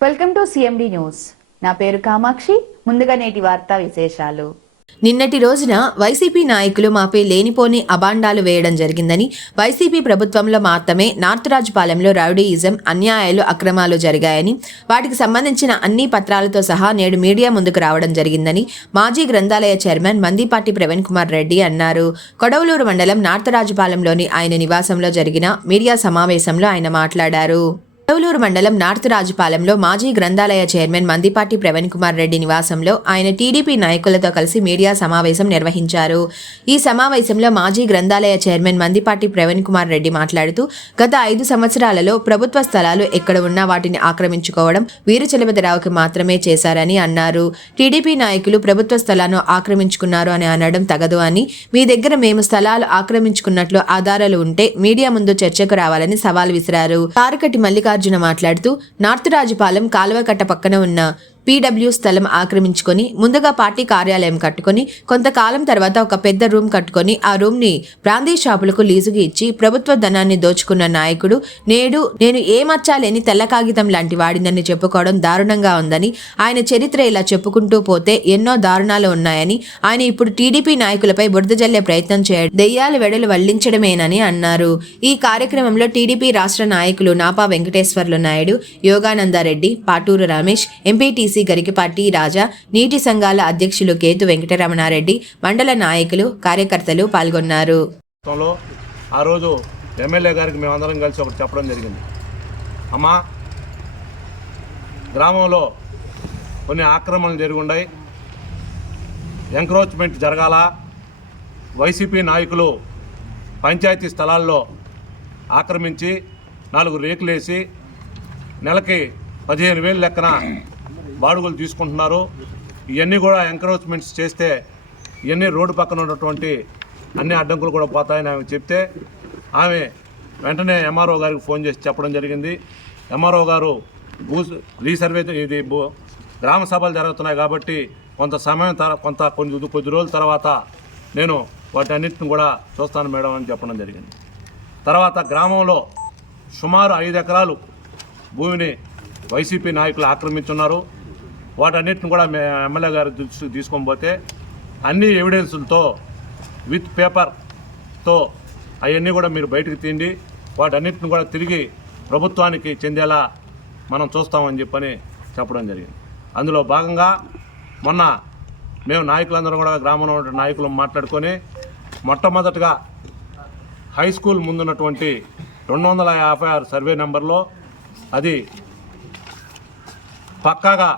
Welcome to CMD news. నా పేరు కామాక్షి. ముందుగా నేటి వార్తా విశేషాలు. నిన్నటి రోజున వైసీపీ నాయకులు మాపై లేనిపోని అబాండాలు వేయడం జరిగిందని, వైసీపీ ప్రభుత్వంలో మాత్రమే నార్త్ రాజుపాలెంలో రౌడీయిజం, అన్యాయాలు, అక్రమాలు జరిగాయని, వాటికి సంబంధించిన అన్ని పత్రాలతో సహా నేడు మీడియా ముందుకు రావడం జరిగిందని మాజీ గ్రంథాలయ చైర్మన్ మందిపాటి ప్రవీణ్ కుమార్ రెడ్డి అన్నారు. కొడవలూరు మండలం నార్త్ రాజుపాలెంలోని ఆయన నివాసంలో జరిగిన మీడియా సమావేశంలో ఆయన మాట్లాడారు. కొడవలూరు మండలం నార్త్ రాజుపాలెంలో మాజీ గ్రంథాలయ చైర్మన్ మందిపాటి ప్రవీణ్ కుమార్ రెడ్డి నివాసంలో ఆయన టీడీపీ నాయకులతో కలిసి మీడియా సమావేశం నిర్వహించారు. ఈ సమావేశంలో మాజీ గ్రంథాలయ చైర్మన్ మందిపాటి ప్రవీణ్ కుమార్ రెడ్డి మాట్లాడుతూ, గత 5 సంవత్సరాలలో ప్రభుత్వ స్థలాలు ఎక్కడ ఉన్నా వాటిని ఆక్రమించుకోవడం వీరచలపతిరావుకి మాత్రమే చేశారని అన్నారు. టీడీపీ నాయకులు ప్రభుత్వ స్థలాలను ఆక్రమించుకున్నారు అని అనడం తగదు అని, మీ దగ్గర మేము స్థలాలు ఆక్రమించుకున్నట్లు ఆధారాలు ఉంటే మీడియా ముందు చర్చకు రావాలని సవాల్ విసిరారు. తారకటి మల్లికార్జున మాట్లాడుతూ, నార్త్ రాజుపాలెం కాలువకట్ట పక్కన ఉన్న పీడబ్ల్యూ స్థలం ఆక్రమించుకొని ముందుగా పార్టీ కార్యాలయం కట్టుకొని కొంతకాలం తర్వాత ఒక పెద్ద రూమ్ కట్టుకొని ఆ రూమ్ ని బ్రాందీ షాపులకు లీజుకి ఇచ్చి ప్రభుత్వ ధనాన్ని దోచుకున్న నాయకుడు నేడు నేను ఏ మచ్చాలేని తెల్ల కాగితం లాంటి వాడినని చెప్పుకోవడం దారుణంగా ఉందని, ఆయన చరిత్ర ఇలా చెప్పుకుంటూ పోతే ఎన్నో దారుణాలు ఉన్నాయని, ఆయన ఇప్పుడు టీడీపీ నాయకులపై బురద జల్లే ప్రయత్నం చేయడం దెయ్యాలు వెడలు వల్లించడమేనని అన్నారు. ఈ కార్యక్రమంలో టీడీపీ రాష్ట్ర నాయకులు నాపా వెంకటేశ్వర్లు నాయుడు, యోగానందారెడ్డి, పాటూరు రమేష్, ఎంపీటీసీ గరికిపాటి రాజా, నీటి సంఘాల అధ్యక్షులు కేతు వెంకటరమణారెడ్డి, మండల నాయకులు, కార్యకర్తలు పాల్గొన్నారు. ఆ రోజు ఎమ్మెల్యే గారికి మేమందరం కలిసి ఒకటి చెప్పడం జరిగింది. అమ్మా, గ్రామంలో కొన్ని ఆక్రమణలు జరిగి ఉన్నాయి, ఎంక్రోచ్మెంట్ జరగాల, వైసీపీ నాయకులు పంచాయతీ స్థలాల్లో ఆక్రమించి 4 రేకులేసి నెలకి 15,000 లెక్కన బాడుగులు తీసుకుంటున్నారు. ఇవన్నీ కూడా ఎంకరేజ్మెంట్స్ చేస్తే ఇవన్నీ రోడ్డు పక్కన ఉన్నటువంటి అన్ని అడ్డంకులు కూడా పోతాయని ఆమె చెప్తే, ఆమె వెంటనే ఎంఆర్ఓ గారికి ఫోన్ చేసి చెప్పడం జరిగింది. ఎంఆర్ఓ గారు రీసర్వే, ఇది గ్రామ సభలు జరుగుతున్నాయి కాబట్టి కొంత సమయం కొద్ది రోజుల తర్వాత నేను వాటన్నిటిని కూడా చూస్తాను మేడం అని చెప్పడం జరిగింది. తర్వాత గ్రామంలో సుమారు 5 ఎకరాలు భూమిని వైసీపీ నాయకులు ఆక్రమించున్నారు. వాటన్నిటిని కూడా ఎమ్మెల్యే గారి దృష్టికి తీసుకొని పోతే అన్ని ఎవిడెన్సులతో విత్ పేపర్తో అవన్నీ కూడా మీరు బయటకు తీయండి, వాటన్నిటిని కూడా తిరిగి ప్రభుత్వానికి చెందేలా మనం చూస్తామని చెప్పడం జరిగింది. అందులో భాగంగా మొన్న మేము నాయకులందరూ కూడా గ్రామంలో ఉన్న నాయకులు మాట్లాడుకొని మొట్టమొదటిగా హై స్కూల్ ముందున్నటువంటి 256 సర్వే నెంబర్లో అది పక్కాగా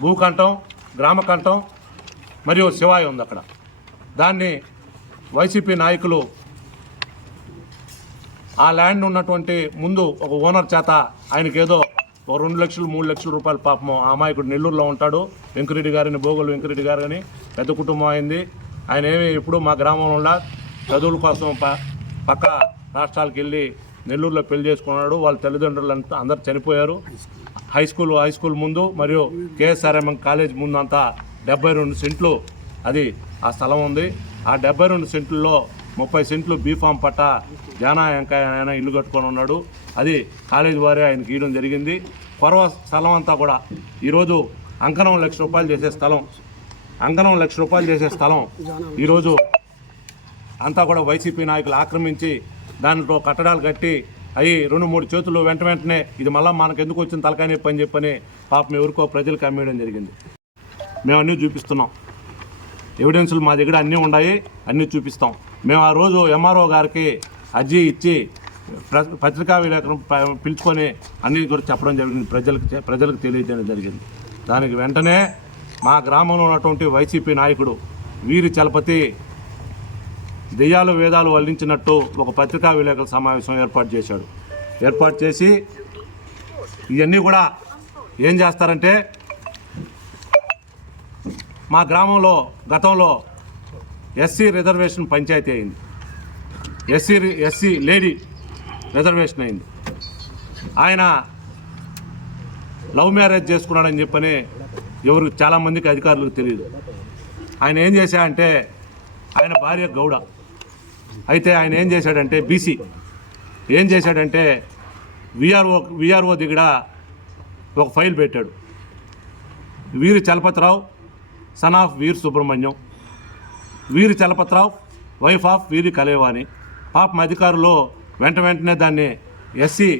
భూకంఠం, గ్రామకంఠం మరియు శివాయి ఉంది. అక్కడ దాన్ని వైసీపీ నాయకులు ఆ ల్యాండ్ ఉన్నటువంటి ముందు ఒక ఓనర్ చేత ఆయనకి ఏదో 2 లక్షలు 3 లక్షల రూపాయలు, పాపం ఆ అమాయకుడు నెల్లూరులో ఉంటాడు, వెంకరెడ్డి గారిని, భోగోలు వెంకరెడ్డి గారని పెద్ద కుటుంబం అయింది. ఆయన ఏమి ఎప్పుడు మా గ్రామంలో చదువుల కోసం పక్క రాష్ట్రాలకు వెళ్ళి నెల్లూరులో పెళ్లి చేసుకున్నాడు. వాళ్ళ తల్లిదండ్రులంతా అందరు చనిపోయారు. హై స్కూల్ ముందు మరియు కేఎస్ఆర్ఎం కాలేజ్ ముందు అంతా 72 సెంట్లు అది ఆ స్థలం ఉంది. ఆ 72 సెంట్లలో 30 సెంట్లు బీఫామ్ పట్ట జానా వెంకాయ ఆయన ఇల్లు కట్టుకొని ఉన్నాడు. అది కాలేజ్ వారే ఆయనకి ఇవ్వడం జరిగింది. కొరవ స్థలం అంతా కూడా ఈరోజు అంకణం ₹1,00,000 చేసే స్థలం ఈరోజు అంతా కూడా వైసీపీ నాయకులు ఆక్రమించి దాంట్లో కట్టడాలు కట్టి అవి 2-3 చేతులు వెంటనే ఇది మళ్ళీ మనకు ఎందుకు వచ్చిన తలకాయ నొప్పి అని చెప్పని పాపం ఎవరికో ప్రజలకు అమ్మేయడం జరిగింది. మేము అన్నీ చూపిస్తున్నాం, ఎవిడెన్సులు మా దగ్గర అన్నీ ఉన్నాయి, అన్నీ చూపిస్తాం. మేము ఆ రోజు ఎంఆర్ఓ గారికి అర్జీ ఇచ్చి పత్రికా విలేకరులను పిలుచుకొని అన్నీ కూడా చెప్పడం జరిగింది, ప్రజలకు తెలియజేయడం జరిగింది. దానికి వెంటనే మా గ్రామంలో ఉన్నటువంటి వైసీపీ నాయకుడు వీరి చలపతి దెయ్యాలు వేదాలు వల్లించినట్టు ఒక పత్రికా విలేకరుల సమావేశం ఏర్పాటు చేసి ఇవన్నీ కూడా ఏం చేస్తారంటే, మా గ్రామంలో గతంలో ఎస్సీ రిజర్వేషన్ పంచాయతీ అయింది, ఎస్సీ లేడీ రిజర్వేషన్ అయింది. ఆయన లవ్ మ్యారేజ్ చేసుకున్నాడని చెప్పని ఎవరు చాలామందికి అధికారులకు తెలియదు. ఆయన ఏం చేశాడంటే, ఆయన భార్య గౌడ అయితే ఆయన ఏం చేశాడంటే బీసీ ఏం చేశాడంటే విఆర్ఓ దగ్గర ఒక ఫైల్ పెట్టాడు. వీరి చలపతిరావు సన్ ఆఫ్ వీర్ సుబ్రహ్మణ్యం, వీరి చలపతిరావు వైఫ్ ఆఫ్ వీరి కలేవాణి. పాపం అధికారులు వెంటనే దాన్ని ఎస్సీ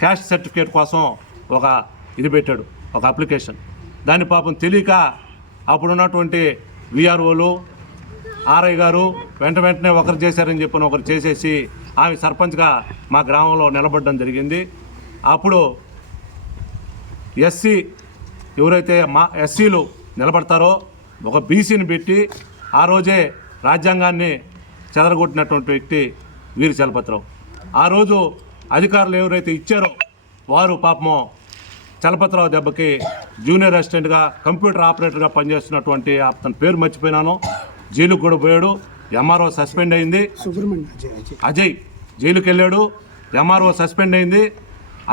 క్యాస్ట్ సర్టిఫికేట్ కోసం ఒక ఇది పెట్టాడు, ఒక అప్లికేషన్. దాన్ని పాపం తెలియక అప్పుడున్నటువంటి విఆర్ఓలు ఆర్ఐ గారు వెంటనే ఒకరు చేశారని చెప్పిన ఒకరు చేసేసి ఆమె సర్పంచ్గా మా గ్రామంలో నిలబడడం జరిగింది. అప్పుడు ఎస్సీ ఎవరైతే మా ఎస్సీలు నిలబడతారో ఒక బీసీని పెట్టి ఆ రోజే రాజ్యాంగాన్ని చెదరగొట్టినటువంటి వ్యక్తి వీరి చలపతిరావు. ఆ రోజు అధికారులు ఎవరైతే ఇచ్చారో వారు పాపము చలపతిరావు దెబ్బకి జూనియర్ అసిస్టెంట్గా కంప్యూటర్ ఆపరేటర్గా పనిచేస్తున్నటువంటి అతని పేరు మర్చిపోయినాను, జైలుకు కూడా పోయాడు. ఎంఆర్ఓ సస్పెండ్ అయింది. అజయ్ జైలుకి వెళ్ళాడు, ఎంఆర్ఓ సస్పెండ్ అయింది.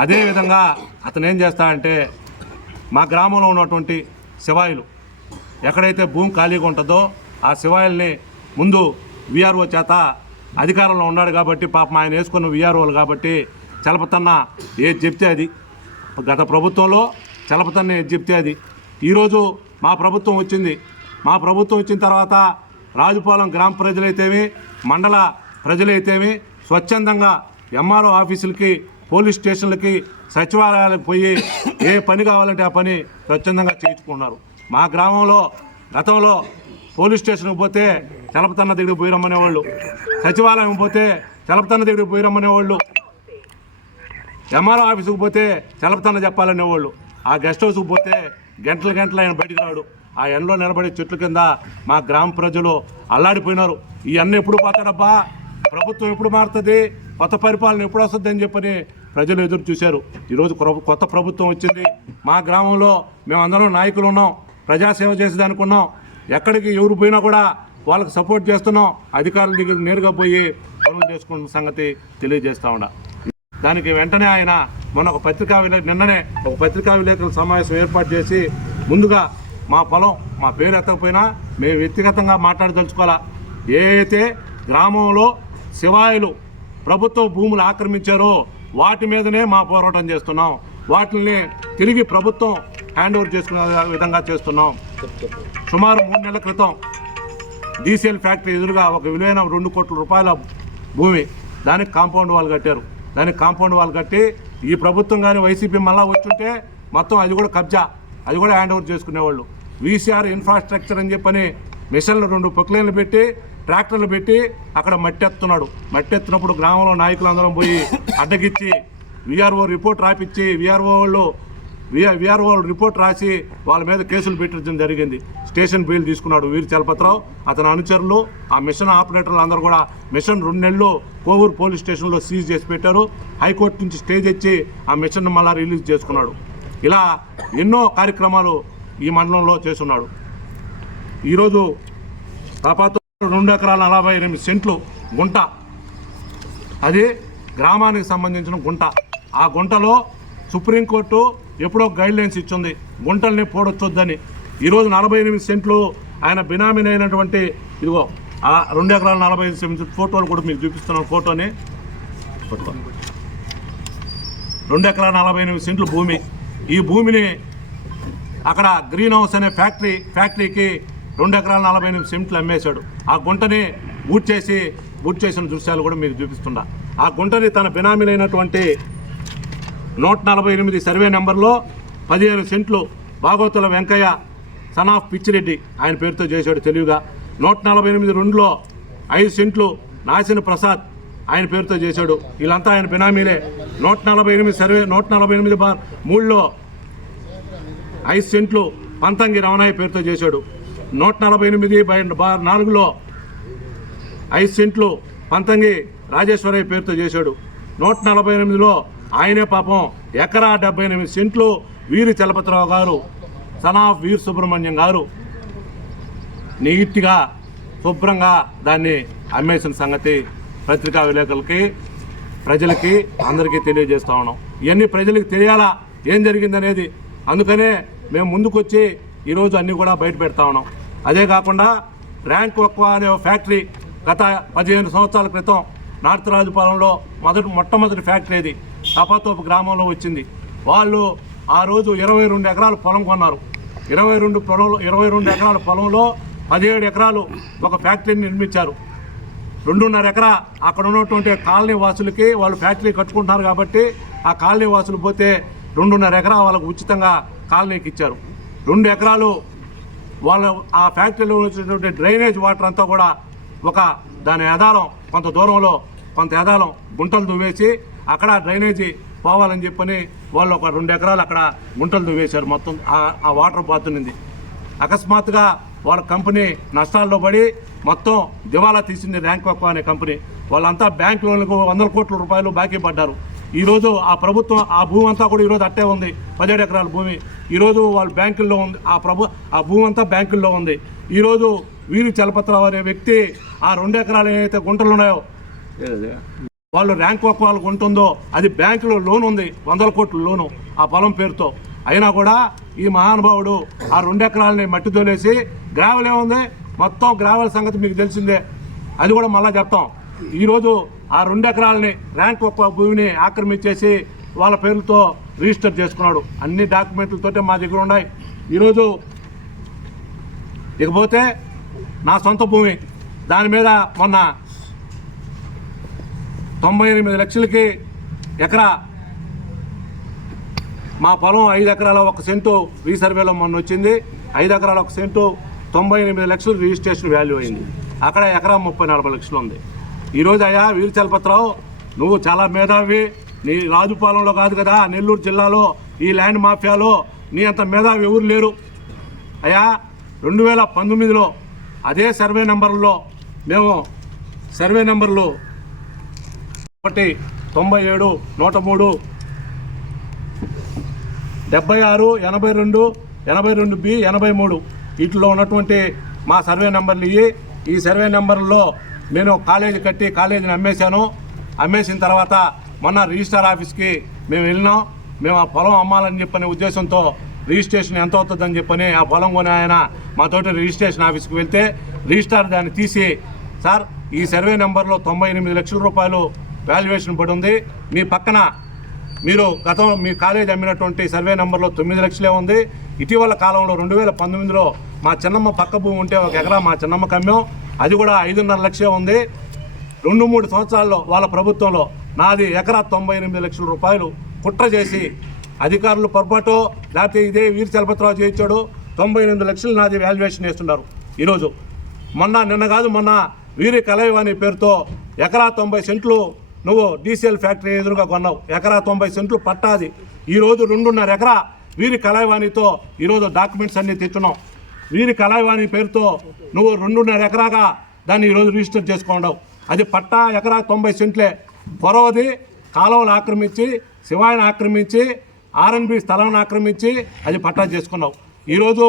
అదేవిధంగా అతను ఏం చేస్తాడంటే మా గ్రామంలో ఉన్నటువంటి శివాయిలు ఎక్కడైతే భూమి ఖాళీగా ఉంటుందో ఆ శివాయిల్ని ముందు విఆర్ఓ చేత అధికారంలో ఉన్నాడు కాబట్టి పాపం ఆయన వేసుకున్న విఆర్ఓలు కాబట్టి చలపతన్న ఏది చెప్తే అది, గత ప్రభుత్వంలో చలపతన్న ఏది చెప్తే అది. ఈరోజు మా ప్రభుత్వం వచ్చింది. మా ప్రభుత్వం వచ్చిన తర్వాత రాజుపాలెం గ్రామ ప్రజలైతేమి మండల ప్రజలైతేమి స్వచ్ఛందంగా ఎంఆర్ఓ ఆఫీసులకి పోలీస్ స్టేషన్లకి సచివాలయాలకు పోయి ఏ పని కావాలంటే ఆ పని స్వచ్ఛందంగా చేయించుకున్నారు. మా గ్రామంలో గతంలో పోలీస్ స్టేషన్కి పోతే చలపతన్న దగ్గరికి పోయి రమ్మనేవాళ్ళు, సచివాలయం పోతే చలపతన్న దగ్గరికి పోయి రమ్మనేవాళ్ళు, ఎంఆర్ఓ ఆఫీసుకు పోతే చలపతన్న చెప్పాలనేవాళ్ళు. ఆ గెస్ట్ హౌస్కి పోతే గంటలు ఆయన బయటికి రాడు. ఆ ఎండలో నిలబడే చెట్ల కింద మా గ్రామ ప్రజలు అల్లాడిపోయినారు. ఈ అన్న ఎప్పుడు పోతాడబ్బా, ప్రభుత్వం ఎప్పుడు మారుతుంది, కొత్త పరిపాలన ఎప్పుడు వస్తుంది అని చెప్పని ప్రజలు ఎదురు చూశారు. ఈరోజు కొత్త ప్రభుత్వం వచ్చింది. మా గ్రామంలో మేమందరం నాయకులు ఉన్నాం, ప్రజాసేవ చేసేదానికి ఉన్నాం. ఎక్కడికి ఎవరు పోయినా కూడా వాళ్ళకి సపోర్ట్ చేస్తున్నాం. అధికారుల దగ్గర నేరుగా పోయి పనులు చేసుకున్న సంగతి తెలియజేస్తా ఉన్నా. దానికి వెంటనే ఆయన మొన్న నిన్ననే ఒక పత్రికా విలేకరుల సమావేశం ఏర్పాటు చేసి ముందుగా మా పొలం మా పేరు ఎత్తకపోయినా మేము వ్యక్తిగతంగా మాట్లాడదలుచుకోవాలా. ఏ అయితే గ్రామంలో శివాయిలు ప్రభుత్వ భూములు ఆక్రమించారో వాటి మీదనే మా పోరాటం చేస్తున్నాం. వాటిని తిరిగి ప్రభుత్వం హ్యాండ్ ఓవర్ చేసుకునే విధంగా చేస్తున్నాం. సుమారు 3 నెలల క్రితం డీసీఎల్ ఫ్యాక్టరీ ఎదురుగా ఒక విలువైన 2 కోట్ల రూపాయల భూమి, దానికి కాంపౌండ్ వాల్ కట్టారు. దానికి కాంపౌండ్ వాల్ కట్టి ఈ ప్రభుత్వం కానీ వైసీపీ మళ్ళా వచ్చుంటే మొత్తం అది కూడా కబ్జా, అది కూడా హ్యాండ్ ఓవర్ చేసుకునేవాళ్ళు. వీసీఆర్ ఇన్ఫ్రాస్ట్రక్చర్ అని చెప్పని మిషన్లు 2 పొక్లైన్లు పెట్టి ట్రాక్టర్లు పెట్టి అక్కడ మట్టెత్తున్నాడు. మట్టెత్తినప్పుడు గ్రామంలో నాయకులు అందరం పోయి అడ్డగిచ్చి విఆర్ఓ రిపోర్ట్ రాపిచ్చి విఆర్ఓ వాళ్ళు రిపోర్ట్ రాసి వాళ్ళ మీద కేసులు పెట్టడం జరిగింది. స్టేషన్ బెయిల్ తీసుకున్నాడు వీరి చలపతిరావు, అతని అనుచరులు. ఆ మిషన్ ఆపరేటర్లు అందరూ కూడా మిషన్ 2 నెలలు కోవూరు పోలీస్ స్టేషన్లో సీజ్ చేసి పెట్టారు. హైకోర్టు నుంచి స్టే తెచ్చి ఆ మిషన్ మళ్ళా రిలీజ్ చేసుకున్నాడు. ఇలా ఎన్నో కార్యక్రమాలు ఈ మండలంలో చేస్తున్నాడు. ఈరోజు పాపాతో 2 ఎకరాల 48 సెంట్లు గుంట, అది గ్రామానికి సంబంధించిన గుంట. ఆ గుంటలో సుప్రీంకోర్టు ఎప్పుడో గైడ్లైన్స్ ఇచ్చింది గుంటల్ని పోడొచ్చొద్దని. ఈరోజు 48 సెంట్లు ఆయన బినామీని అయినటువంటి ఇదిగో ఆ 2 ఎకరాల 45 సెంట్లు ఫోటోలు కూడా మీకు చూపిస్తున్నాను. ఫోటోని 2 ఎకరాల 48 సెంట్లు భూమి. ఈ భూమిని అక్కడ గ్రీన్ హౌస్ అనే ఫ్యాక్టరీకి 2 ఎకరాల 48 సెంట్లు అమ్మేశాడు. ఆ గుంటని బూట్ చేసిన దృశ్యాలు కూడా మీకు చూపిస్తున్నా. ఆ గుంటని తన బినామీలైనటువంటి 148 సర్వే నెంబర్లో 15 సెంట్లు భాగవతుల వెంకయ్య సన్ ఆఫ్ పిచ్చిరెడ్డి ఆయన పేరుతో చేశాడు తెలివిగా. 148 2లో 5 సెంట్లు నాసిన ప్రసాద్ ఆయన పేరుతో చేశాడు. వీళ్ళంతా ఆయన బినామీలే. 148 సర్వే 148/3లో 5 సెంట్లు పంతంగి రమణయ్య పేరుతో చేశాడు. 148/4లో 5 సెంట్లు పంతంగి రాజేశ్వరయ్య పేరుతో చేశాడు. 148లో ఆయనే పాపం ఎకరా 78 సెంట్లు వీరి చలపతిరావు గారు సన్ ఆఫ్ వీర్ సుబ్రహ్మణ్యం గారు నీట్గా శుభ్రంగా దాన్ని అమ్మేసిన సంగతి పత్రికా విలేకరులకి ప్రజలకి అందరికీ తెలియజేస్తా ఉన్నాం. ఇవన్నీ ప్రజలకు తెలియాలా ఏం జరిగిందనేది. అందుకనే మేము ముందుకొచ్చి ఈరోజు అన్నీ కూడా బయట పెడతా ఉన్నాం. అదే కాకుండా ర్యాంక్ ఒక్వా అనే ఫ్యాక్టరీ గత 15 సంవత్సరాల క్రితం నార్త్ రాజుపాలెంలో మొట్టమొదటి ఫ్యాక్టరీ ఇది తపాతోపు గ్రామంలో వచ్చింది. వాళ్ళు ఆ రోజు 22 ఎకరాలు పొలం కొన్నారు. 22 ఎకరాల పొలంలో 17 ఎకరాలు ఒక ఫ్యాక్టరీని నిర్మించారు. 2.5 ఎకరా అక్కడ ఉన్నటువంటి కాలనీ వాసులకి వాళ్ళు ఫ్యాక్టరీ కట్టుకుంటున్నారు కాబట్టి ఆ కాలనీ వాసులు పోతే 2.5 ఎకరా వాళ్ళకు ఉచితంగా కాలనీకి ఇచ్చారు. 2 ఎకరాలు వాళ్ళ ఆ ఫ్యాక్టరీలో వచ్చినటువంటి డ్రైనేజ్ వాటర్ అంతా కూడా దాని ఆధారం కొంత దూరంలో కొంత ఆధారం గుంటలు దువ్వేసి అక్కడ డ్రైనేజీ పోవాలని చెప్పని వాళ్ళు ఒక 2 ఎకరాలు అక్కడ గుంటలు దువ్వేశారు. మొత్తం ఆ వాటర్ పోతున్నది. అకస్మాత్తుగా వాళ్ళ కంపెనీ నష్టాల్లో పడి మొత్తం దివాలా తీసింది. ర్యాంక్ అక్వా అనే కంపెనీ వాళ్ళంతా బ్యాంక్ లోన్లకు 100 కోట్ల రూపాయలు బాకీ పడ్డారు. ఈరోజు ఆ ప్రభుత్వం ఆ భూమి అంతా కూడా ఈరోజు అట్టే ఉంది. 17 ఎకరాల భూమి ఈరోజు వాళ్ళ బ్యాంకుల్లో ఉంది. ఆ భూమి అంతా బ్యాంకుల్లో ఉంది. ఈరోజు వీరి చలపతిరావు అనే వ్యక్తి ఆ 2 ఎకరాలు ఏదైతే గుంటలు ఉన్నాయో వాళ్ళు ర్యాంక్ వాళ్ళకు ఉంటుందో అది బ్యాంకులో లోన్ ఉంది, 100 కోట్ల లోను ఆ పొలం పేరుతో. అయినా కూడా ఈ మహానుభావుడు ఆ 2 ఎకరాలని మట్టి తోలేసి గ్రావెల్ ఏముంది మొత్తం గ్రావెల్ సంగతి మీకు తెలిసిందే, అది కూడా మళ్ళా చెప్తాం. ఈరోజు ఆ 2 ఎకరాలని ర్యాంక్ భూమిని ఆక్రమించేసి వాళ్ళ పేర్లతో రిజిస్టర్ చేసుకున్నాడు. అన్ని డాక్యుమెంట్లతోటే మా దగ్గర ఉన్నాయి. ఈరోజు ఇకపోతే నా సొంత భూమి దాని మీద మొన్న 98 లక్షలకి ఎకరా మా పొలం 5 ఎకరాల 1 సెంటు రీసర్వేలో మొన్న వచ్చింది. 5 ఎకరాల 1 సెంటు 98 లక్షలు రిజిస్ట్రేషన్ వాల్యూ అయింది. అక్కడ ఎకరా 30-40 లక్షలు ఉంది. ఈరోజు అయ్యా వీరి చలపతిరావు నువ్వు చాలా మేధావి, నీ రాజుపాలెంలో కాదు కదా నెల్లూరు జిల్లాలో ఈ ల్యాండ్ మాఫియాలో నీ అంత మేధావి ఎవరు లేరు అయ్యా. 2019లో అదే సర్వే నెంబర్లో మేము సర్వే నెంబర్లు 1, 97, 103, 76, 82, 82B, 83 వీటిలో ఉన్నటువంటి మా సర్వే నెంబర్లు ఈ సర్వే నెంబర్లో నేను కాలేజీ కట్టి కాలేజీని అమ్మేసిన తర్వాత మొన్న రిజిస్టర్ ఆఫీస్కి మేము వెళ్ళినాం. మేము ఆ పొలం అమ్మాలని చెప్పనే ఉద్దేశంతో రిజిస్ట్రేషన్ ఎంత అవుతుందని చెప్పని ఆ పొలం కొని ఆయన మాతోటి రిజిస్ట్రేషన్ ఆఫీస్కి వెళ్తే రిజిస్టార్ దాన్ని తీసి సార్ ఈ సర్వే నెంబర్లో 98 లక్షల రూపాయలు వాల్యుయేషన్ పడి ఉంది. మీ పక్కన మీరు మీ కాలేజ్ అమ్మినటువంటి సర్వే నెంబర్లో 9 లక్షలే ఉంది. ఇటీవల కాలంలో 2019లో మా చిన్నమ్మ పక్క భూమి ఉంటే 1 ఎకరా మా చిన్నమ్మకి అమ్మాం, అది కూడా 5.5 లక్షలే ఉంది. 2-3 సంవత్సరాల్లో వాళ్ళ ప్రభుత్వంలో నాది ఎకరా 98 లక్షల రూపాయలు కుట్ర చేసి అధికారులు పొరపాటు లేకపోతే ఇదే వీరి చలపతిరావు చేయించాడు 98 లక్షలు నాది వాల్యుయేషన్ వేస్తున్నారు. ఈరోజు మొన్న వీరి కలైవాణి పేరుతో ఎకరా 90 సెంట్లు నువ్వు డీసీఎల్ ఫ్యాక్టరీ ఎదురుగా కొన్నావు. ఎకరా 90 సెంట్లు పట్టాది. ఈరోజు 2.5 ఎకరా వీరి కలైవాణితో ఈరోజు డాక్యుమెంట్స్ అన్నీ తెచ్చున్నావు. వీరి కలైవాణి పేరుతో నువ్వు 2.5 ఎకరాగా దాన్ని ఈరోజు రిజిస్టర్ చేసుకున్నావు. అది పట్టా ఎకరా 90 సెంట్లే. పొరవది కాలువలు ఆక్రమించి శివాయిని ఆక్రమించి ఆర్ఎన్బి స్థలాన్ని ఆక్రమించి అది పట్టా చేసుకున్నావు. ఈరోజు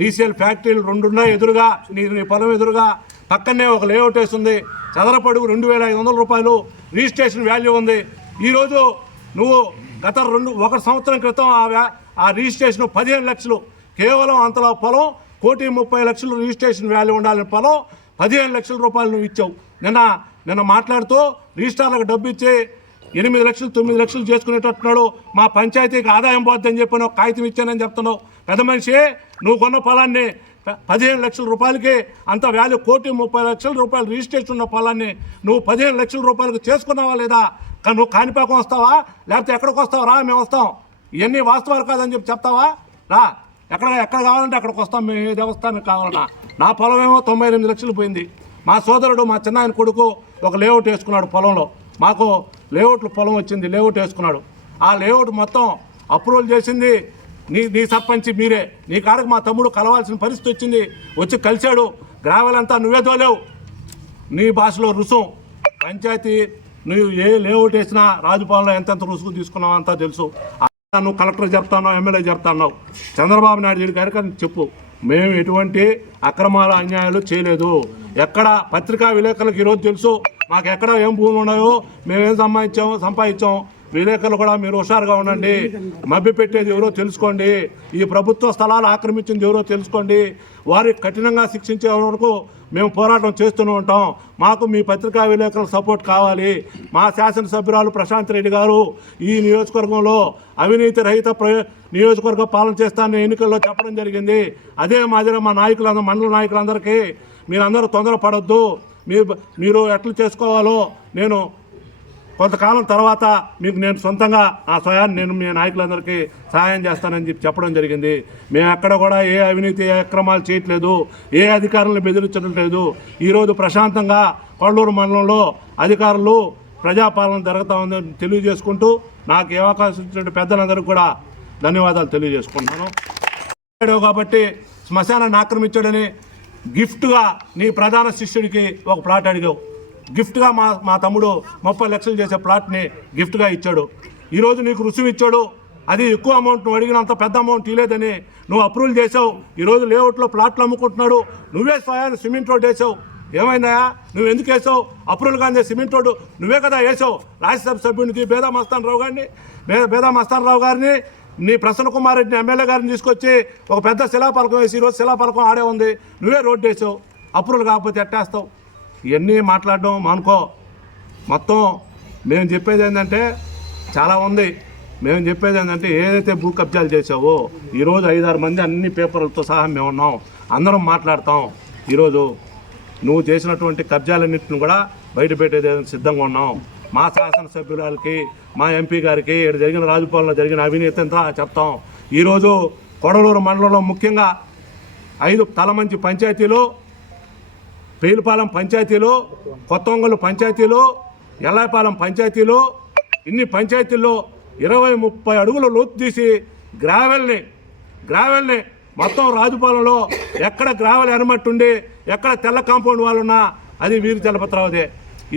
డీసీఎల్ ఫ్యాక్టరీలు 2 ఉన్నాయి ఎదురుగా నీ పొలం ఎదురుగా. పక్కనే ఒక లేఅవుట్ వేస్తుంది, చదరపడుగు 2,500 రూపాయలు రిజిస్ట్రేషన్ వాల్యూ ఉంది. ఈరోజు నువ్వు గత 1 సంవత్సరం క్రితం ఆ రిజిస్ట్రేషన్ 15 లక్షలు, కేవలం అంతలో పొలం 1,30,00,000 రిజిస్ట్రేషన్ వాల్యూ ఉండాలని పొలం 15 లక్షల రూపాయలు నువ్వు ఇచ్చావు. నిన్న మాట్లాడుతూ రిజిస్టార్లకు డబ్బు ఇచ్చి 8 లక్షలు 9 లక్షలు చేసుకునేటట్టున్నాడు. మా పంచాయతీకి ఆదాయం పోద్దని చెప్పి ఒక కాగితం ఇచ్చానని చెప్తున్నావు. పెద్ద మనిషి నువ్వు కొన్న పొలాన్ని 15 లక్షల రూపాయలకి అంత వాల్యూ 1,30,00,000 రూపాయలు రిజిస్ట్రేషన్ ఉన్న పొలాన్ని నువ్వు 15 లక్షల రూపాయలకు చేసుకున్నావా లేదా? నువ్వు కాణిపాకం వస్తావా లేకపోతే ఎక్కడికి వస్తావు? రా, మేము వస్తాం. ఇవన్నీ వాస్తవాలు కాదని చెప్పి చెప్తావా? రా, ఎక్కడ కావాలంటే అక్కడికి వస్తాం. మేము ఏ దేవస్థానం కావాలన్నా. నా పొలం ఏమో 98 లక్షలు పోయింది. మా సోదరుడు మా చిన్నాయన కొడుకు ఒక లేఅవుట్ వేసుకున్నాడు పొలంలో. మాకు లేఅవుట్లు పొలం వచ్చింది, లేఅవుట్ వేసుకున్నాడు. ఆ లేఅవుట్ మొత్తం అప్రూవల్ చేసింది నీ సర్పంచి మీరే. నీ కాడకు మా తమ్ముడు కలవాల్సిన పరిస్థితి వచ్చింది, వచ్చి కలిశాడు. గ్రావెల్ అంతా నువ్వే తోలేవు. నీ భాషలో రుసుం పంచాయతీ నువ్వు ఏ లేఅవుట్ వేసినా రాజుపాలెంలో ఎంతెంత రుసుము తీసుకున్నావు అంతా తెలుసు. నువ్వు కలెక్టర్ చెప్తాన్నావు, ఎమ్మెల్యే చెప్తాన్నావు, చంద్రబాబు నాయుడు గారికి చెప్పు. మేము ఎటువంటి అక్రమాల అన్యాయాలు చేయలేదు. ఎక్కడ పత్రికా విలేకరులకు ఈరోజు తెలుసు మాకు ఎక్కడ ఏం భూములు ఉన్నాయో, మేమేం సంపాదించాం. విలేకరులు కూడా మీరు హుషారుగా ఉండండి. మభ్య పెట్టేది ఎవరో తెలుసుకోండి. ఈ ప్రభుత్వ స్థలాలు ఆక్రమించింది ఎవరో తెలుసుకోండి. వారికి కఠినంగా శిక్షించే వరకు మేము పోరాటం చేస్తూనే ఉంటాం. మాకు మీ పత్రికా విలేకరుల సపోర్ట్ కావాలి. మా శాసనసభ్యురాలు ప్రశాంత్ రెడ్డి గారు ఈ నియోజకవర్గంలో అవినీతి రహిత నియోజకవర్గ పాలన చేస్తానని ఎన్నికల్లో చెప్పడం జరిగింది. అదే మాదిరిగా మా నాయకులందరూ, మండల నాయకులందరికీ మీరందరూ తొందరపడొద్దు. మీరు ఎట్లా చేసుకోవాలో నేను కొంతకాలం తర్వాత మీకు నేను సొంతంగా ఆ స్వయాన్ని నేను మీ నాయకులందరికీ సహాయం చేస్తానని చెప్పడం జరిగింది. మేము ఎక్కడ కూడా ఏ అవినీతి అక్రమాలు చేయట్లేదు, ఏ అధికారులను బెదిరించడం లేదు. ఈరోజు ప్రశాంతంగా కొల్లూరు మండలంలో అధికారులు ప్రజాపాలన జరుగుతూ ఉందని తెలియజేసుకుంటూ నాకు ఏ అవకాశం ఇచ్చినట్టు పెద్దలందరికీ కూడా ధన్యవాదాలు తెలియజేసుకుంటున్నాను. కాబట్టి శ్మశానాన్ని ఆక్రమించాడని గిఫ్ట్గా నీ ప్రధాన శిష్యుడికి ఒక ప్లాట్ అడిగావు. గిఫ్ట్గా మా తమ్ముడు 30 లక్షలు చేసే ప్లాట్ని గిఫ్ట్గా ఇచ్చాడు. ఈరోజు నీకు రుసుము ఇచ్చాడు. అది ఎక్కువ అమౌంట్, నువ్వు అడిగినంత పెద్ద అమౌంట్ ఇవ్వలేదని నువ్వు అప్రూవల్ చేసావు. ఈరోజు లేఅవుట్లో ప్లాట్లు అమ్ముకుంటున్నాడు. నువ్వే స్వయాన్ని సిమెంట్ రోడ్ వేసావు. ఏమైందా? నువ్వు ఎందుకు వేసావు? అప్రూవల్ కానీ సిమెంట్ రోడ్డు నువ్వే కదా వేసావు. రాజ్యసభ సభ్యునికి బేదా మస్తాన్ రావు గారిని నీ ప్రసన్న కుమార్ రెడ్డిని ఎమ్మెల్యే గారిని తీసుకొచ్చి ఒక పెద్ద శిలాపలకం వేసి ఈరోజు శిలాపలకం ఆడే ఉంది. నువ్వే రోడ్డు వేసావు. అప్రూవల్ కాకపోతే ఎట్టేస్తావు? ఇవన్నీ మాట్లాడడం మానుకో. మొత్తం మేము చెప్పేది ఏంటంటే చాలా ఉంది. మేము చెప్పేది ఏంటంటే ఏదైతే భూ కబ్జాలు చేసావో ఈరోజు 5-6 మంది అన్ని పేపర్లతో సహా మేము ఉన్నాం, అందరం మాట్లాడతాం. ఈరోజు నువ్వు చేసినటువంటి కబ్జాలన్నింటిని కూడా బయట పెట్టేది సిద్ధంగా ఉన్నాం. మా శాసనసభ్యులకి, మా ఎంపీ గారికి ఇక్కడ జరిగిన రాజుపాలనలో జరిగిన అవినీతి అంతా చెప్తాం. ఈరోజు కొడలూరు మండలంలో ముఖ్యంగా 5 తలమంచి పంచాయతీలు, పేలుపాలెం పంచాయతీలో, కొత్త ఒంగోలు పంచాయతీలో, ఎల్లాయపాలెం పంచాయతీలో, ఇన్ని పంచాయతీల్లో 20-30 అడుగుల లోతు తీసి గ్రావెల్ని మొత్తం రాజుపాలెంలో ఎక్కడ గ్రావెల్ ఎనమట్టుండి ఎక్కడ తెల్ల కాంపౌండ్ వాళ్ళు ఉన్నా అది వీరి చలపతిరావుదే.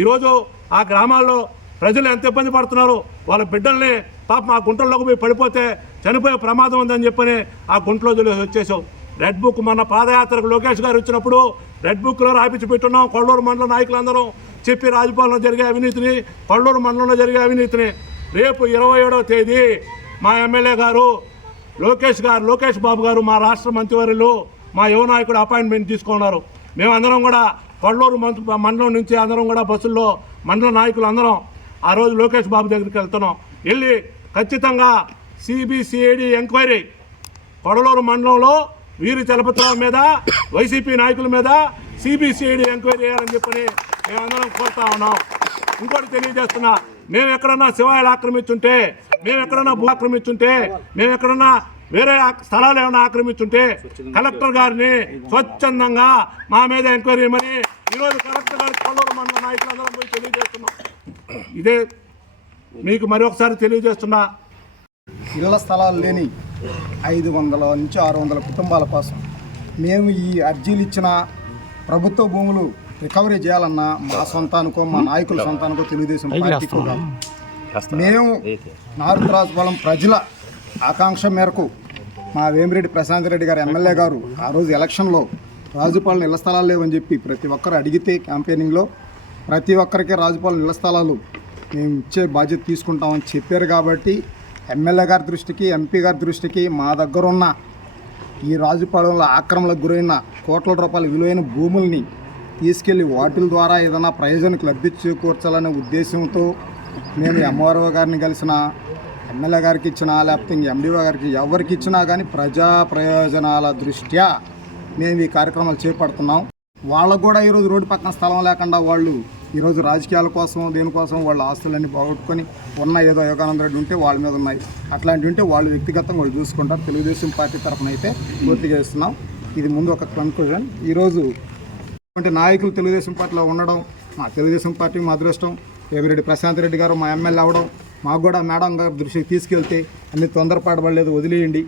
ఈరోజు ఆ గ్రామాల్లో ప్రజలు ఎంత ఇబ్బంది పడుతున్నారు. వాళ్ళ బిడ్డల్ని పాపం ఆ గుంటల్లోకి పోయి పడిపోతే చనిపోయే ప్రమాదం ఉందని చెప్పని ఆ గుంటలో వచ్చేసావు. రెడ్ బుక్ మొన్న పాదయాత్రకు లోకేష్ గారు వచ్చినప్పుడు రెడ్ బుక్లో రాపించి పెట్టున్నాం. కొల్లూరు మండల నాయకులందరూ చెప్పి రాజపాలనలో జరిగే అవినీతిని, కొల్లూరు మండలంలో జరిగే అవినీతిని రేపు 27వ తేదీ మా ఎమ్మెల్యే గారు లోకేష్ బాబు గారు, మా రాష్ట్ర మంత్రివర్యులు, మా యువ నాయకుడు అపాయింట్మెంట్ తీసుకున్నారు. మేమందరం కూడా కొల్లూరు మండలం నుంచి అందరం కూడా బస్సుల్లో మండల నాయకులు అందరం ఆ రోజు లోకేష్ బాబు దగ్గరికి వెళ్తున్నాం. వెళ్ళి ఖచ్చితంగా సిబిసిఐడి ఎంక్వైరీ కొడలూరు మండలంలో వీరి చలపతిరావు మీద, వైసీపీ నాయకుల మీద సిబిసిఐడి ఎంక్వైరీ చేయాలని చెప్పని మేమందరం కోరుతా ఉన్నాం. ఇంకోటి తెలియజేస్తున్నా, మేము ఎక్కడన్నా శివాయిలు ఆక్రమించుంటే, మేము ఎక్కడన్నా భూ ఆక్రమించుంటే, మేము ఎక్కడన్నా వేరే స్థలాలు ఏమైనా ఆక్రమించుంటే కలెక్టర్ గారిని స్వచ్ఛందంగా మా మీద ఎంక్వైరీ చేయమని ఈరోజు కలెక్టర్ గారి కొల్లూరు మండల నాయకులందరం పోయి తెలియజేస్తున్నాం. ఇదే మీకు మరొకసారి తెలియజేస్తున్నా. ఇళ్ల స్థలాలు లేని 500 నుంచి 600 కుటుంబాల కోసం మేము ఈ అర్జీలు ఇచ్చిన ప్రభుత్వ భూములు రికవరీ చేయాలన్నా మా సొంతానికో, మా నాయకుల సొంతానికో, తెలుగుదేశం పార్టీకో కాదు. మేము నార్తరాజుపాలెం ప్రజల ఆకాంక్ష మేరకు మా వేమిరెడ్డి ప్రశాంత్ రెడ్డి గారు ఎమ్మెల్యే గారు ఆ రోజు ఎలక్షన్లో రాజుపాలెం ఇళ్ల స్థలాలు లేవని చెప్పి ప్రతి ఒక్కరు అడిగితే క్యాంపెయినింగ్లో ప్రతి ఒక్కరికి రాజుపాలెం ఇళ్ల స్థలాలు మేము ఇచ్చే బాధ్యత తీసుకుంటామని చెప్పారు. కాబట్టి ఎమ్మెల్యే గారి దృష్టికి, ఎంపీ గారి దృష్టికి మా దగ్గర ఉన్న ఈ రాజుపాలెంలో ఆక్రమణకు గురైన కోట్ల రూపాయల విలువైన భూముల్ని తీసుకెళ్లి వాటిల ద్వారా ఏదైనా ప్రయోజనకు లబ్ధి చేకూర్చాలనే ఉద్దేశంతో మేము ఎంఆర్ఓ గారిని కలిసిన, ఎమ్మెల్యే గారికి ఇచ్చినా, లేకపోతే ఎండిఓ గారికి ఎవరికి ఇచ్చినా కానీ ప్రజా ప్రయోజనాల దృష్ట్యా మేము ఈ కార్యక్రమాలు చేపడుతున్నాం. వాళ్ళకు కూడా ఈరోజు రోడ్డు పక్కన స్థలం లేకుండా వాళ్ళు ఈరోజు రాజకీయాల కోసం, దేనికోసం వాళ్ళ ఆస్తులన్నీ పోగొట్టుకొని ఉన్న ఏదో యోగానంద రెడ్డి ఉంటే వాళ్ళ మీద ఉన్నాయి. అట్లాంటివి ఉంటే వాళ్ళు వ్యక్తిగతంగా వాళ్ళు చూసుకుంటారు. తెలుగుదేశం పార్టీ తరఫున అయితే పూర్తిగా ఇస్తున్నాం. ఇది ముందు ఒక కన్క్లూజన్. ఈరోజు అంటే నాయకులు తెలుగుదేశం పార్టీలో ఉండడం మా తెలుగుదేశం పార్టీ మా అదృష్టం. వేమిరెడ్డి ప్రశాంత్ రెడ్డి గారు మా ఎమ్మెల్యే అవ్వడం, మాకు కూడా మేడం గారి దృష్టికి తీసుకెళ్తే అన్ని తొందరపడబడలేదు, వదిలేయండి,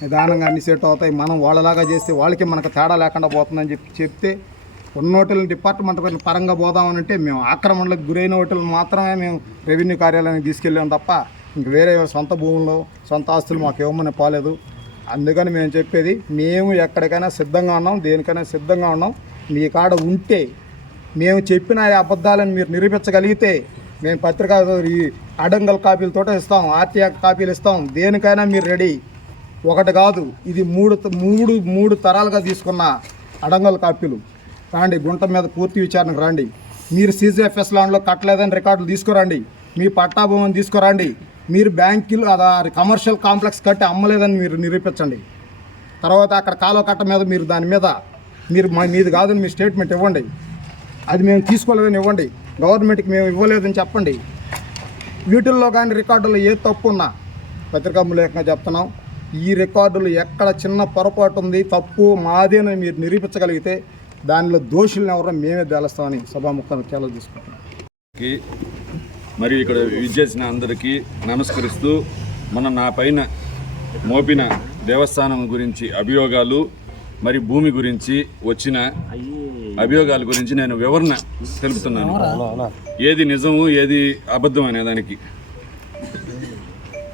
నిదానంగా అన్ని సెట్ అవుతాయి, మనం వాళ్ళలాగా చేస్తే వాళ్ళకి మనకు తేడా లేకుండా పోతుందని చెప్తే ఉన్న హోటల్ డిపార్ట్మెంట్ పరంగా పోదామనంటే మేము ఆక్రమణలకు గురైన హోటల్ మాత్రమే మేము రెవెన్యూ కార్యాలయానికి తీసుకెళ్ళాం తప్ప ఇంక వేరే సొంత భూముల్లో సొంత ఆస్తులు మాకు ఇవ్వమని పోలేదు. అందుకని మేము చెప్పేది, మేము ఎక్కడికైనా సిద్ధంగా ఉన్నాం, దేనికైనా సిద్ధంగా ఉన్నాం. మీ కాడ ఉంటే మేము చెప్పిన అబద్ధాలను మీరు నిరూపించగలిగితే మేము పత్రికా ఈ అడంగల్ కాపీలతో ఇస్తాం, ఆర్టీఐ కాపీలు ఇస్తాం, దేనికైనా మీరు రెడీ. ఒకటి కాదు, ఇది మూడు తరాలుగా తీసుకున్న అడంగల్ కాపీలు. రాండి, గుంట మీద పూర్తి విచారణకు రండి. మీరు CGFS ల్యాండ్లో కట్టలేదని రికార్డులు తీసుకురండి, మీ పట్టా భూమిని తీసుకురండి, మీరు బ్యాంకులు కమర్షియల్ కాంప్లెక్స్ కట్టి అమ్మలేదని మీరు నిరూపించండి. తర్వాత అక్కడ కాలువ కట్ట మీద మీరు దాని మీద మీది కాదని మీ స్టేట్మెంట్ ఇవ్వండి. అది మేము తీసుకోలేదని ఇవ్వండి, గవర్నమెంట్కి మేము ఇవ్వలేదని చెప్పండి. వీటిల్లో కానీ రికార్డుల్లో ఏ తప్పు ఉన్నా పత్రికా మూలకంగా చెప్తున్నాం, ఈ రికార్డులు ఎక్కడ చిన్న పొరపాటు ఉంది, తప్పు మాదేనని మీరు నిరూపించగలిగితే దానిలో దోషులను ఎవరో మేమే తేలుస్తామని సభాముఖంగా తేలా తీసుకుంటున్నాం. మరి ఇక్కడ విచ్చేసిన అందరికీ నమస్కరిస్తూ, నా పైన మోపిన దేవస్థానం గురించి అభియోగాలు, మరి భూమి గురించి వచ్చిన అభియోగాల గురించి నేను వివరణ తెలుపుతున్నాను. ఏది నిజము ఏది అబద్ధం అనే దానికి